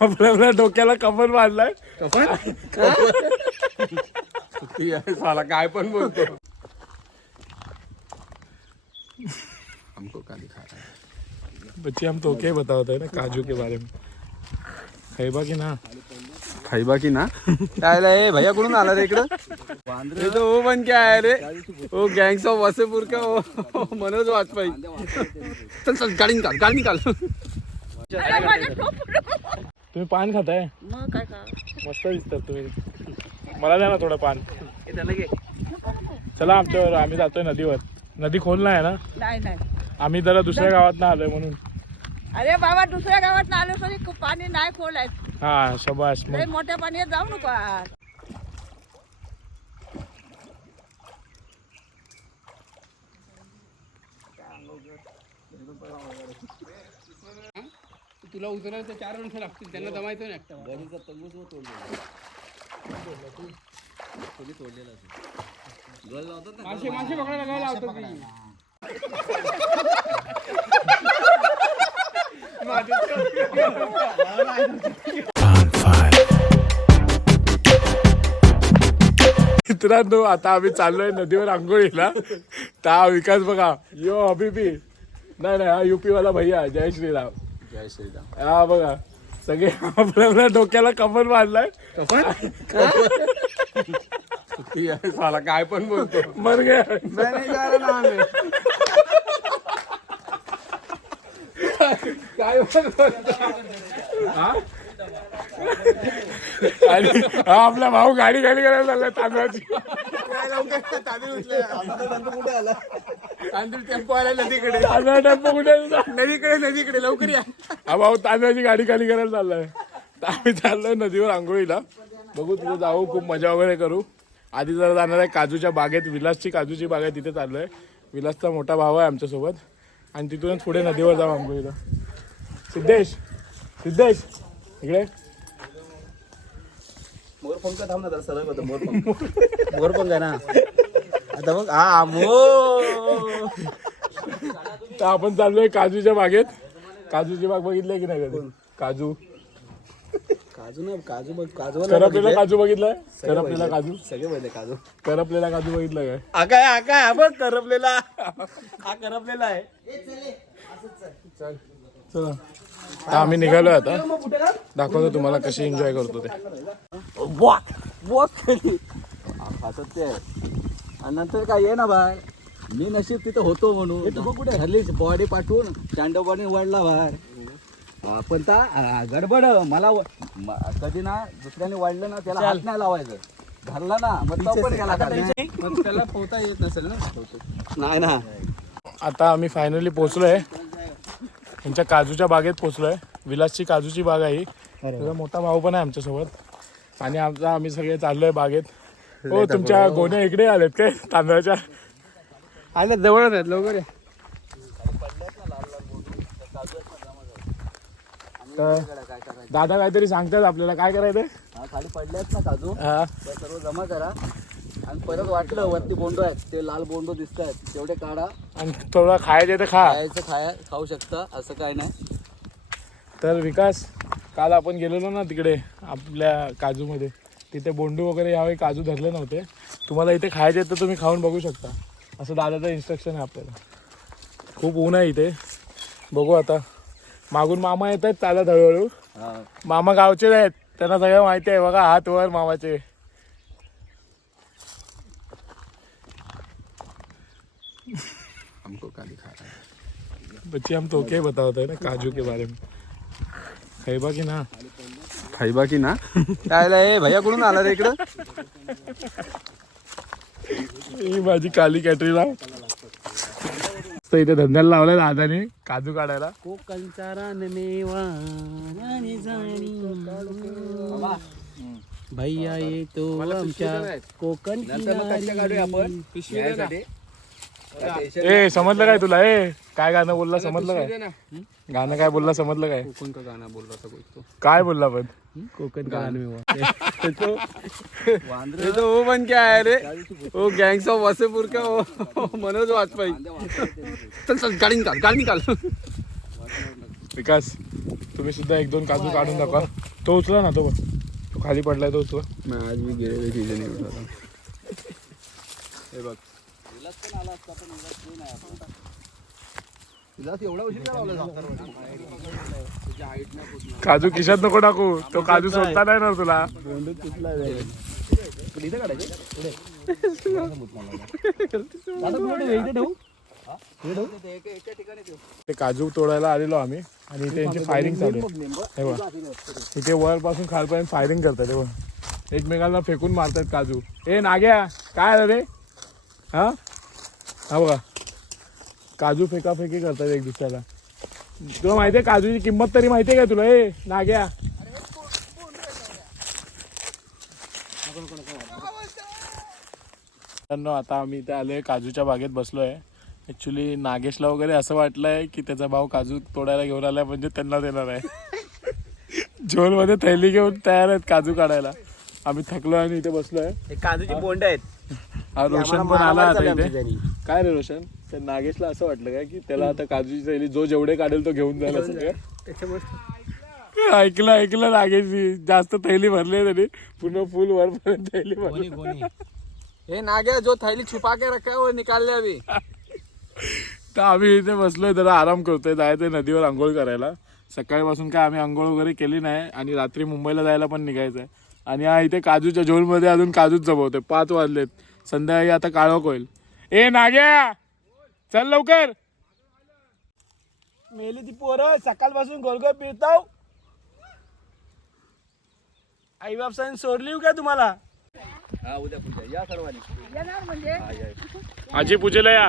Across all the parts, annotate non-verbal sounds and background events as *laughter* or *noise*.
आपल्याला डोक्याला कफन बांधलाय *laughs* साला काय पण बोलतो. हमको का दिखा रहा है. बच्चे हम तो क्या बता होता है ना काजू के बारे में। खैबा की ना? खैबा की ना? काय ए भैया कुठून आला रे इकडं? ये तो वो बन के आया रे। वो गँग्स ऑफ वसेपूर का वो मनोज वाजपेयी। चल चल गाडी निकाल गाडी निकाल। तुम्ही पान खाताय? मग काय का मस्त दिसतात तुम्ही. मला द्या ना थोडं पान. चला आमच्यावर आम्ही जातोय नदीवर. नदी खोल नाही आहे ना? नाही नाही. आम्ही जरा दुसऱ्या गावात ना आलोय म्हणून. अरे बाबा दुसऱ्या गावात आलो तरी खूप पाणी नाही खोल आहे. हा शबाश लय मोठ्या पाण्यात जाऊ नको आज. तुला उतरायला तर चार माणसं लागतील त्यांना जमायचं नाही. एकटा मासे मासे पकडायला काय लावतो मी मित्रांनो आता आम्ही चाललोय नदीवर आंघोळीला. तर हा विकास बघा. यो हबीबी. नाही नाही हा युपी वाला भैया जय श्रीराम जय श्रीराम. हा बघा. सगळे आपल्याला डोक्याला कफन बांधलाय. साला काय पण बोलतो. मर गया मैंने जा रहा नाम है काय बोलतो? आणि हा आपला भाऊ गाडी गाडी करायला चाललाय तांदळाची. तांदूळ टेम्पो आला नदीकडे. तांदळा टेम्पो कुठे? नदीकडे नदीकडे लवकर या. हा भाऊ तांदळाची गाडी खाली करायला चाललाय. आम्ही चाललोय नदीवर आंघोळीला. बघू तिथे जाऊ खूप मजा वगैरे करू. आधी जरा जाणार आहे काजूच्या बागेत विलासची काजूची बाग आहे तिथे चाललोय. विलासचा मोठा भाऊ आहे आमच्यासोबत. आणि तिथूनच पुढे नदीवर जाऊ आंघोळीला. सिद्धेश सिद्धेश इकडे. मोरपंख थांब ना जरा सरळ होतं मोरपंख. मोरपंख आहे ना. आता मग हा मो तर आपण चाललोय काजूच्या बागेत. काजूची बाग बघितली की नाही कधी? काजू. काजू ना काजू बघ काजू करपलेला काजू बघितलाय? करपलेला काजू? सगळे पहिले काजू. करपलेला काजू बघितलं काय? आकाय आकाय हा बघ करपलेला. हा करपलेला आहे. चला आता आम्ही निघालोय आता. दाखवतो तुम्हाला कशी एन्जॉय करतो ते. वॉक वॉक ते. आणि नंतर काय ये ना बाहेर. मी नशीब तिथं होतो म्हणून. कुठे? हल्लीच बॉडी पाठवून चांडोबाने वळला बाहेर. हा, पण ता गडबड मला कधी ना दुसऱ्याने वाढलं ना त्याला हात नाही लावायचं. धरला ना मग पण गेला त्याला पोहता येत नसेल ना? नाही ना. आता आम्ही फायनली पोहोचलोय. यांच्या काजूच्या बागेत पोहोचलोय. विलासची काजूची बाग आहे. त्याचा मोठा भाऊ पण आहे आमच्यासोबत. आणि आमचा आम्ही सगळे चाललोय बागेत. हो तुमच्या गोण्या इकडे आलेत काय? तांदळाच्या? आल्या जवळच आहेत लवकर या. तर दादा काहीतरी सांगतात आपल्याला. काय करायचं हा, खाली पडलेत ना काजू. हा. ते सर्व जमा करा. आणि परत वाटलं वरती बोंडो आहेत. ते लाल बोंडो दिसत आहेत. तेवढे काढा. आणि थोडं खायचं तर खा. खायचं खाया खाऊ शकता. असं काय नाही. तर विकास काल आपण गेलेलो ना तिकडे आपल्या काजूमध्ये. तिथे बोंडू वगैरे यावेळी काजू धरले नव्हते. तुम्हाला इथे खायचे तर तुम्ही खाऊन बघू शकता. असं दादाचं इन्स्ट्रक्शन आहे आपल्याला. खूप ऊन आहे इथे. बघू आता. मागून मामा येत आहेत चालत हळूहळू. मामा गावचे आहेत. त्यांना सगळं माहिती आहे. बघा हात वर मामाचे. हमको का दिखा रहा है. बच्चे हम तो क्या बता होता है ना काजू के बारे में. खैबा की ना? खैबा की ना? *laughs* काय ए भैया कुठून आला रे इकडं? ही माझी काली कॅटरीला तर इथे धंद्याला लावलाय दादाने काजू काढायला. कोकणचा रानमेवा राणी जाणी. भैया येतो आमच्या कोकण किनारी. ए समजलं काय तुला? ए काय गाणं बोलला समजलं काय? गाणं. काय बोलला समजलं काय? कोकण का गाना बोल रहा था कोई तो काय बोलला पण? कोकण का रानमेवा ये तो वो बन के आया रे. वो गँग्स ऑफ वसेपूर का वो. मनोज वाजपेयी. चल चल गाडी निकाल गाडी निकाल. विकास तुम्ही सुद्धा एक दोन काजू काढून दाखवा. तो उचला ना तो खाली पडलाय तो उचला. आज मी एवढा हे बघ. एवढा उशीर का लावला काजू खिशात नको टाकू. तो काजू सोडता नाही ना तुला. ते काजू तोडायला आलेलो आम्ही आणि इथे यांची फायरिंग चालू आहे. हे बघ. इथे वरपासून खालपर्यंत फायरिंग करतात हे बघ. एकमेकांना फेकून मारतात काजू. ए नाग्या काय आलं रे? हा? हा बघा. काजू फेकाफेकी करतात एक दुसऱ्याला. तुला माहितीये काजूची किंमत तरी माहिती आहे का तुला? ए नाग्या. आता आम्ही इथे आले काजूच्या बागेत बसलोय. ऍक्च्युली नागेशला वगैरे असं वाटलंय की त्याचा भाऊ काजू तोडायला घेऊन आलाय म्हणजे त्यांना देणार आहे. झोलमध्ये थैली घेऊन तयार आहेत काजू काढायला. आम्ही थकलो आणि इथे बसलोय. काजूची बोंड आहेत. हा रोशन पण आला आता इथे. काय रे रोशन? त्या नागेशला असं वाटलं काय की त्याला आता काजूची थैली जो जेवढे काढेल तो घेऊन जाईल असं काय? ऐकलं ऐकलं नागेशची जास्त थैली भरली तरी पूर्ण फुल वरपर्यंत थैली भरली. हे नाग्या जो थैली छुपा के रखा है वो निकाल ले अभी. *laughs* तर आम्ही इथे बसलोय जरा आराम करतोय. जायचंय नदीवर आंघोळ करायला. सकाळपासून काय आम्ही आंघोळ वगैरे केली नाही आणि रात्री मुंबईला जायला पण निघायचंय. आणि हा इथे काजूच्या झोलमध्ये अजून काजूच जमवतोय. पाच वाजलेत. संध्याकाळी आता काळोख होईल. ए नाग्या! चल लवकर. मेली ती पोरं सकाळपासून गोलगोल पिळताव. आई बापसाने सोडली का तुम्हाला? हा उद्या पुढच्या या सर्वांनी. येणार म्हणजे? आजी पूजेला या.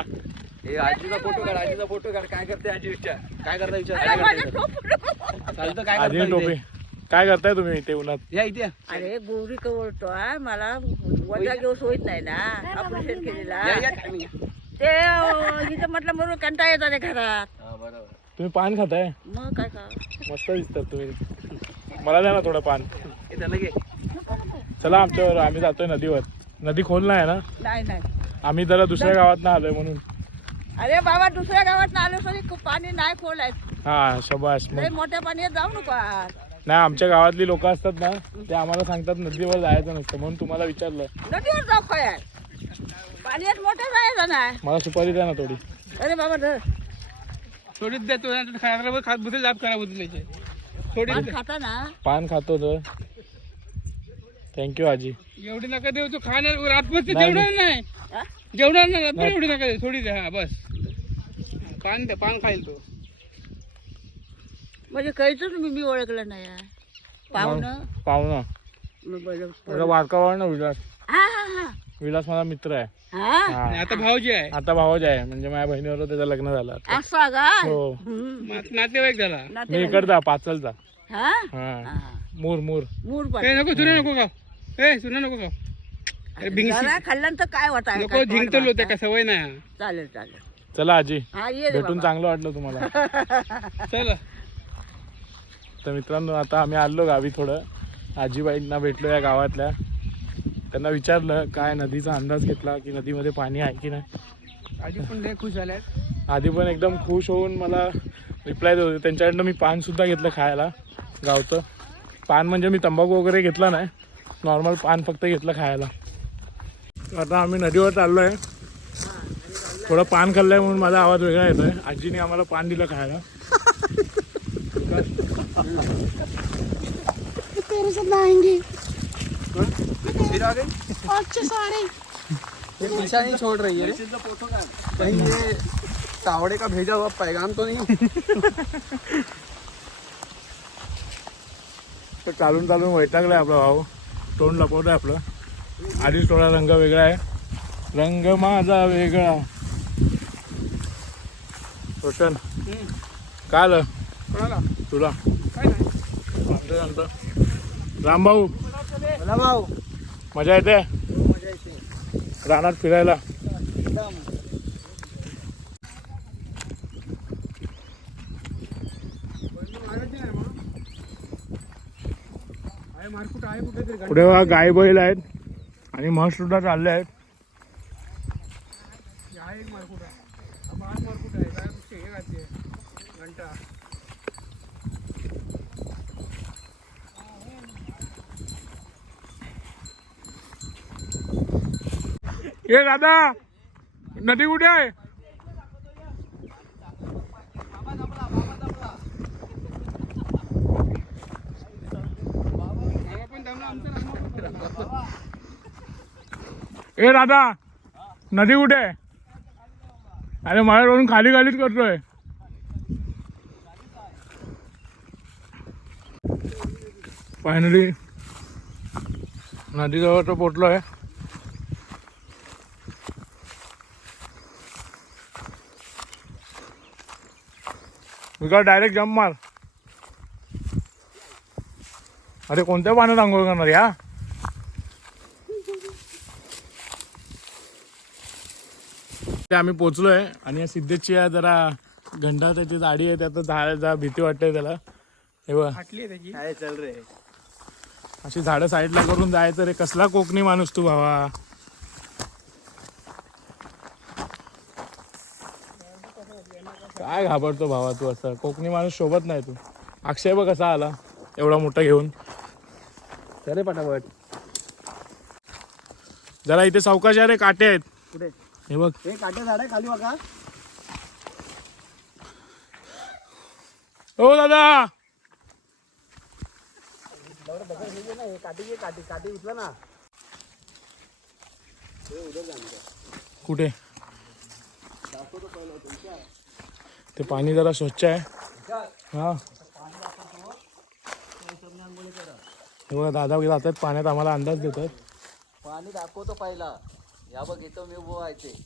हे आजीचा फोटो काढ आजीचा फोटो काढ. काय करते आजी विचार? काय करता विचार? काय करते. चालतं काय आजी करता टोपी. इथे? काय करताय तुम्ही इथे उन्हात? या इथे. अरे गोरी कवळतो मला वजा घेऊन होत नाही ना. ऑपरेशन केलेला या, या, timing. ते इथं म्हटलं म्हणून कंटाळा येतो त्या घरात. हा, बरोबर. तुम्ही पान खाताय? मग काय मस्त दिसतात तुम्ही. मला द्या ना थोडं पान. चला आमच्यावर आम्ही जातोय नदीवर. नदी खोल नाही ना? नाही नाही. आम्ही जरा दुसऱ्या गावात ना आलोय म्हणून. अरे बाबा दुसऱ्या गावात आलो तरी पाणी नाही खोल आहे हा शबाश लय मोठ्या पाण्यात जाऊ नको आज. नाही आमच्या गावातली लोक असतात ना ते आम्हाला सांगतात नदीवर जायचं नसतं म्हणून तुम्हाला विचारलं. नदीवर जाऊ काय पाण्यात मोठं जायचं नाही मला सुपारी द्या ना थोडी. अरे बाबा धर. सोडीत देतो खायला खात बुद्धी लाभ करा बुद्धी पान खाता ना. पान खातो तर. थँक्यू आजी. एवढी नका देऊ तू खाणार रातभर नाही. जेवणार नाही. हा? जेवणार नाही रातभर नाही. एवढी नका देऊ थोडी द्या हा बस. पान द्या पान खाईल तो. म्हणजे काहीच मी मी ओळखलं नाही आहे. पाहुणं. पाहुणा. मग बरं, माझा बरं. वारकावर ना विलास? हा हा हा. विलास माझा मित्र आहे. हा? आणि हा आता भाऊजी आहे. आता भावज आहे म्हणजे माझ्या बहिणीवर त्याचं लग्न झालं आता. असा का? हो. हम्म. मा- नातेवाईक झाला. मी नातेवाईक. इकडचा पाचलचा. हा? हा. हा. Moore Moore. मूड ए पण नको सुना नको खाऊ. ए सुना नको खाऊ. अरे भिंगशी जरा खाल्लं तर काय होत नको झिंकतलो त्या का सवय नाही. चालेल चालेल. चला आजी हा ये रे भेटून बाबा. चांगलं वाटलं तुम्हाला. *laughs* चला. तर मित्रांनो आता आम्ही आलो गावी थोडं. आजीबाईंना भेटलो या गावातल्या. त्यांना विचारलं काय नदीचा अंदाज घेतला की नदीमध्ये पाणी आहे की नाही? आजी पण लय खुश झाल्यात. आधी पण एकदम खुश होऊन मला रिप्लाय देत होते. त्यांच्याकडनं मी पान सुद्धा घेतलं खायला गावचं. पान म्हणजे मी तंबाखू वगैरे घेतला नाही. नॉर्मल पान फक्त घेतलं खायला. आता आम्ही नदीवर चाललो आहे थोडं पान खाल्लंय म्हणून माझा आवाज वेगळा येतोय. आजीने आम्हाला पान दिलं खायला. *laughs* ये दिशा नहीं छोड़ रही है। कहीं ये तावड़े का भेजा हुआ पैगाम तो नहीं तर चालून चालून वैतागलाय आपला भाऊ. तोंड लपवतोय आपलं आधीच थोडा रंग वेगळा आहे रंग माझा वेगळा रोशन कोणाला तुला. रामभाऊ. भाऊ मजा येते? रानात फिरायला. पुढे गाय बैल आहेत आणि म्हसुद्धा चालले आहेत आहे एक मारकुट आहे हा पाच मारकुट आहे काय हे घातली घंटा ए दादा नदी कुठे आहे? ए दादा नदी कुठे आहे? अरे माझ्याकडून खाली खालीच करतोय. फायनली नदीजवळ तर आहे तुझा डायरेक्ट जम्प मार. अरे कोणत्या पाण्यात आंघोळ करणार या? ते आम्ही पोचलोय आणि या सिद्धेशची या जरा घंटा त्याची जाडी आहे त्यात झाड जरा भीती वाटते त्याला. हे चल रे अशी झाडं साईडला करून जायचं रे. कसला कोकणी माणूस तू भावा. काय घाबरतो भावा तू असं? कोकणी माणूस शोभत नाही तू. अक्षय बघ कसा आला. एवढा मोठा घेऊन. चले पटापट. जरा इथे सावकाश आहे रे काटे आहेत. कुठे? हे बघ. हे काटे झाड आहे खाली बघा. हो दादा उचला ना. कुठे? ते पाणी जरा स्वच्छ आहे. हा. हे बघा दादा जातात पाण्यात आम्हाला अंदाज देतात. पाणी दाखवतो पहिला. या बघ इथं मी उभं आहे ते.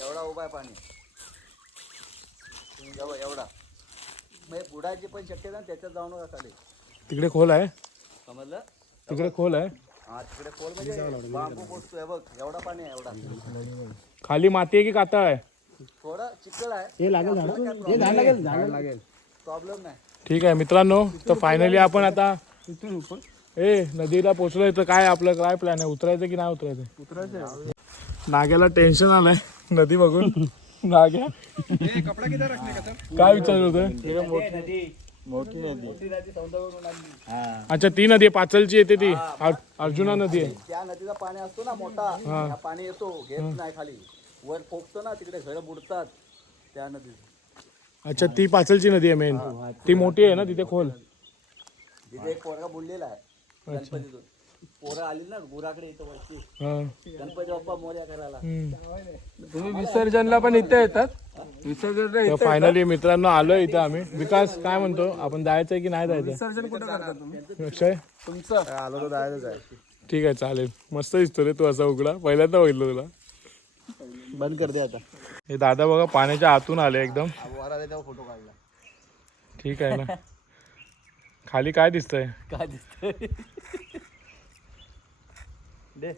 एवढा उभा आहे पाणी. या बघ एवढा. मग बुडायची पण शक्यता आहे, त्याच्यात जाऊ नका खाली. तिकडे खोल आहे. समजलं? तिकडे खोल आहे. हा तिकडे खोल म्हणजे बांबू पोचतोय बघ. एवढा पाणी आहे एवढा. खाली माती आहे की कातळ आहे? थोडा चिखल आहे. हे लागेल हे झाड लागेल झाड लागेल. प्रॉब्लेम नाही. ठीक आहे मित्रांनो तर फायनली आपण आता ए नदीला पोचलोय तर काय आपलं काय प्लॅन आहे? उतरायचं की नाही उतरायचं? उतरायचं नाग्याला टेन्शन आलंय नदी बघून. नाग्या. हे कपडा किती रखणे का तर? काय विचार होतोय मोठी नदी. अच्छा ती नदी आहे पाचलची येते ती अर- अर्जुना नदी. आहे. त्या नदीचा पाणी असतो ना मोठा. पाणी येतो घेत नाही खाली. वर फोकतो ना तिकडे घर बुडतात. त्या नदीत. अच्छा ती पाचलची नदी आहे मेन ती मोठी आहे ना तिथे खोल? तिथे एक पोरगा बुडलेला आहे गणपतीतून. पोरं आली ना गुराकडे इथं वरती. हा. गणपती बाप्पा मोर्या करायला. हम्म. तुम्ही विसर्जनला पण इथे येतात? विसर्जनला तर इथे फायनली मित्रांनो आलोय इथं आम्ही. विकास काय म्हणतो? आपण जायचंय की नाही जायचं विसर्जन कुठे करता तुम्ही? अक्षय? तुमचं? आलो तर जायचंच आहे. ठीक आहे चालेल. मस्त दिसतो रे तू असा उघडा. पहिल्यांदा बघितलं तुला. बंद कर दे आता. हे दादा बघा पाण्याच्या आतून आले एकदम. वर आले तेव्हा फोटो काढला. ठीक आहे ना. खाली काय दिसतंय? काय दिसतंय? दे.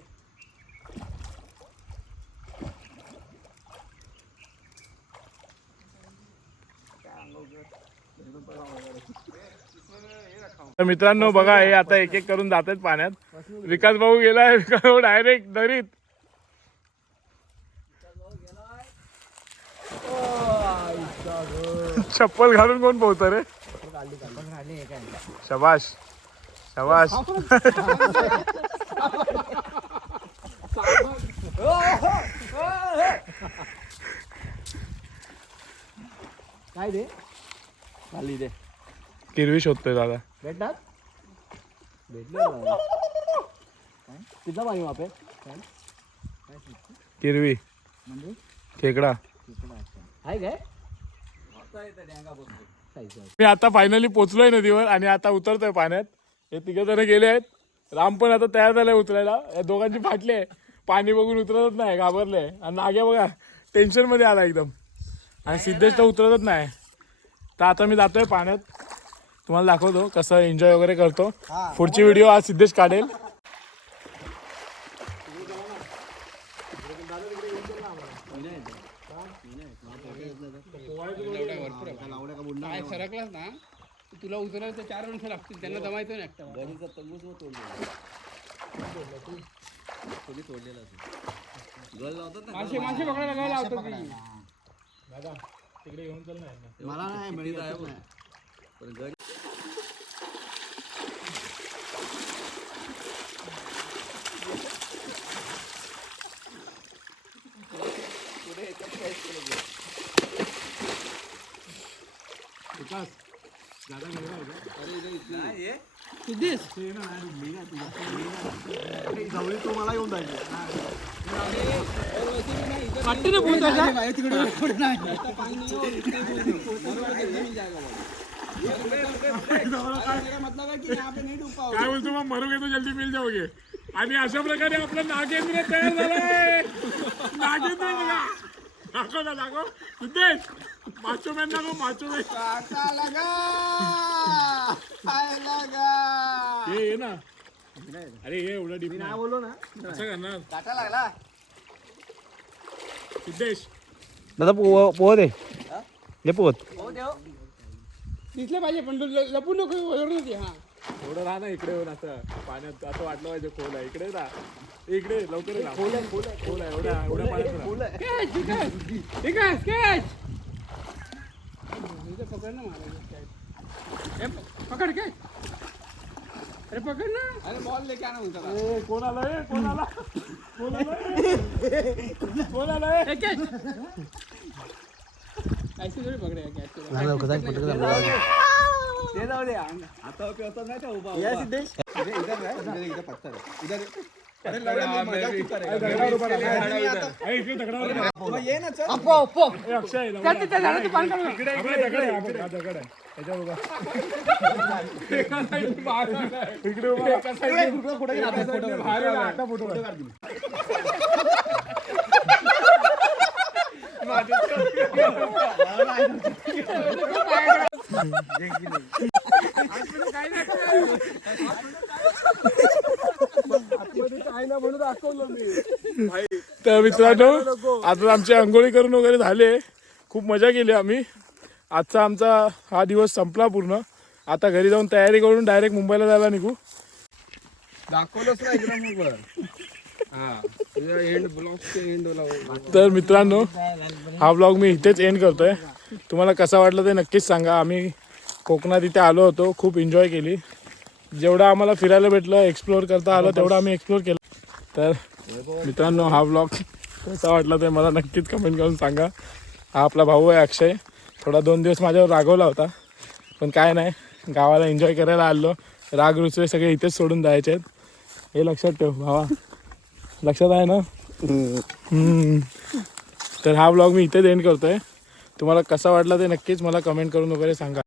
तर मित्रांनो बघा हे आता एक एक करून जात आहेत पाण्यात. विकास भाऊ गेलाय विकास भाऊ डायरेक्ट दरीत. चप्पल घालून कोण पोहत रे? शबाश शबाश काय दे खाली दे. किरवी शोधतोय दादा. भेटतात भेटलं तिथं पाणी वापे किरवी. म्हणजे? खेकडा. आहे काय? मी आता फायनली पोचलोय नदीवर आणि आता उतरतोय पाण्यात. हे तिघ जण गेले आहेत. राम पण आता तयार झालाय उतरायला. या दोघांची फाटली आहे. पाणी बघून उतरतच नाही घाबरले आणि नाग्या बघा टेन्शनमध्ये आला एकदम. आणि सिद्धेश तर उतरतच नाही. तर आता मी जातोय पाण्यात. तुम्हाला दाखवतो कसं एन्जॉय वगैरे करतो. पुढची व्हिडिओ आज सिद्धेश काढेल. काय सरकलास ना? तुला उतरायला तर चार माणसं लागतील त्यांना जमायचं नाही एकटा. मासे मासे पकडायला काय लावतात ती मला नाही मिळत आहे विकास दादा गेला तुम्हाला काय बोलतो मग मरू घेतो जल्दी मिल जाओगे। आणि अशा प्रकारे आपलं नागेंद्र तयार झालंय। नागेंद्र दाखव ना दाखव. सिद्धेश माचो मॅन दाखव माचो मॅन. ये ये ना. अरे ये एवढं डीप नाही बोललो ना. असं करणार. सिद्धेश. दादा पोह पोह दे. हे? पोहत. दिसलं पाहिजे पण तू ल- लपून नको दे हा. थोडं राहा ना इकडे येऊन असं पाण्यात असं वाटलं पाहिजे खोल आहे इकडे ना इकडे लवकर ना खोल आहे खोल आहे खोल आहे एवढ्या एवढ्या पाण्यात राहा. कॅच विकास विकास कॅच इथं पकड ना मला पकड कॅच अरे पकड ना. अरे बॉल लेके आना म्हणतो ए, कोण आलं ए? कोण आला कोण आलं कोण आलं ए? कॅच ऐसे थोडी पकडे कॅच ते जाऊ दे आता होता नाही का उभा या सिद्धेश. इधर इधर है इधर इधर पत्थर है इधर अरे लवडा मी मजा की दगडावर उभा राहा. ए, इकडे दगडावर उभा राहा. ये ना चल. अप्पो ए, अक्षय लवकर. त्या त्या झाडाचं पान काढून इकडे इकडे दगड आहे हा बघ, हा दगड आहे. त्याच्यावर उभा. इकडे उभा राहा. बाहेर आला, आता फोटो काढ. तर मित्रांनो आता आमची आंघोळी करून वगैरे झाले. खूप मजा केली आम्ही. आजचा आमचा हा दिवस संपला पूर्ण. आता घरी जाऊन तयारी करून डायरेक्ट मुंबईला जायला निघू. दाखवलंच नाही तर मित्रांनो हा ब्लॉग मी इथेच एंड करतोय. तुम्हाला कसा वाटला ते नक्कीच सांगा. आम्ही कोकणात इथे आलो होतो खूप एन्जॉय केली. जेवढं आम्हाला फिरायला भेटलं एक्सप्लोअर करता आलं तेवढं आम्ही एक्सप्लोअर केलं. तर मित्रांनो हा ब्लॉग कसा वाटला ते मला नक्कीच कमेंट करून सांगा. हा आपला भाऊ आहे अक्षय. थोडा दोन दिवस माझ्यावर रागवला होता पण काय नाही. गावाला एन्जॉय करायला आलो. राग रुचवे सगळे इथेच सोडून जायचे आहेत हे लक्षात ठेव भावा. लक्षात आहे ना? हम्म. तर हा ब्लॉग मी इथेच एंड करतोय. तुम्हाला कसा वाटला ते नक्कीच मला कमेंट करून वगैरे सांगा.